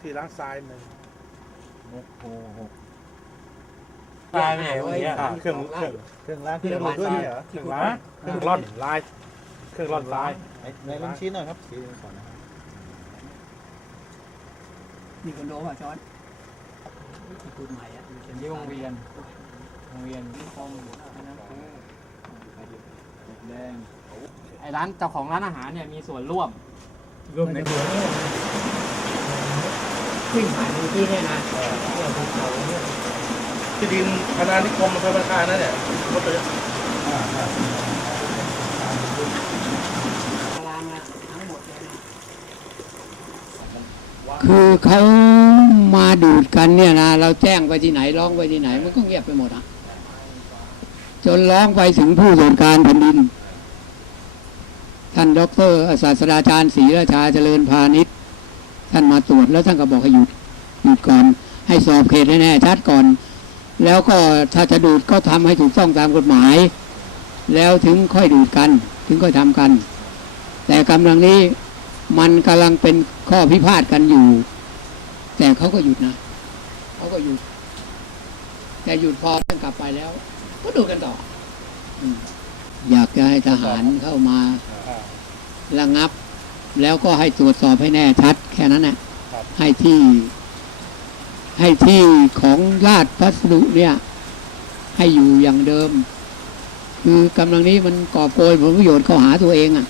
ที่ล้างทรายหนึ่งตายไปไหนวะเนี่ยอ่าเครื่องเครื่องเครื่องล้างเครื่องดูดด้วยนี่เหรอเครื่องล้างเครื่องร่อนลาย เครื่องร่อนทรายไหนไหนลองชี้หน่อยครับชี้ก่อนนะครับมีคอนโดป่ะช้อนที่พูดใหม่อะเป็นที่วงเวียนวงเวียนที่คลองแดงไอ้ร้านเจ้าของร้านอาหารเนี่ยมีส่วนร่วมรวมในตัว เนี่ยวิ่งผ่านเมื่อกี้เนี่ยนะที่ดินพนานิคมอำเภอบันคานั่นเนี่ยรถตัวเนี้ยตารางนะทั้งหมดเลยนะคือเขามาดูดกันเนี่ยนะเราแจ้งไปที่ไหนร้องไปที่ไหนมันก็เงียบไปหมดอะจนร้องไปถึงผู้ตรวจการแผ่นดิน ท่านดอกเตอรศาสตราจารย์ศรีราชาเจริญพาณิชย์ ท่านมาตรวจแล้วท่านก็บอกให้หยุดหยุดก่อน ให้สอบเขตแน่ชัดก่อน แล้วก็ถ้าจะดูดก็ทำให้ถูกต้องตามกฎหมาย แล้วถึงค่อยดูดกัน ถึงค่อยทำกัน แต่กำลังนี้มันกำลังเป็นข้อพิพาทกันอยู่ แต่เขาก็หยุดนะเขาก็หยุด แต่หยุดพอท่านกลับไปแล้ว ก็ดูกันต่ออยากจะให้ทหารเข้ามาระงับ แล้วก็ให้ตรวจสอบให้แน่ชัด แค่นั้นแหละครับให้ที่ ให้ที่ของราชพัสดุเนี่ย ให้อยู่อย่างเดิม คือกำลังนี้มันก่อโกยผลประโยชน์เข้าหาตัวเองอะ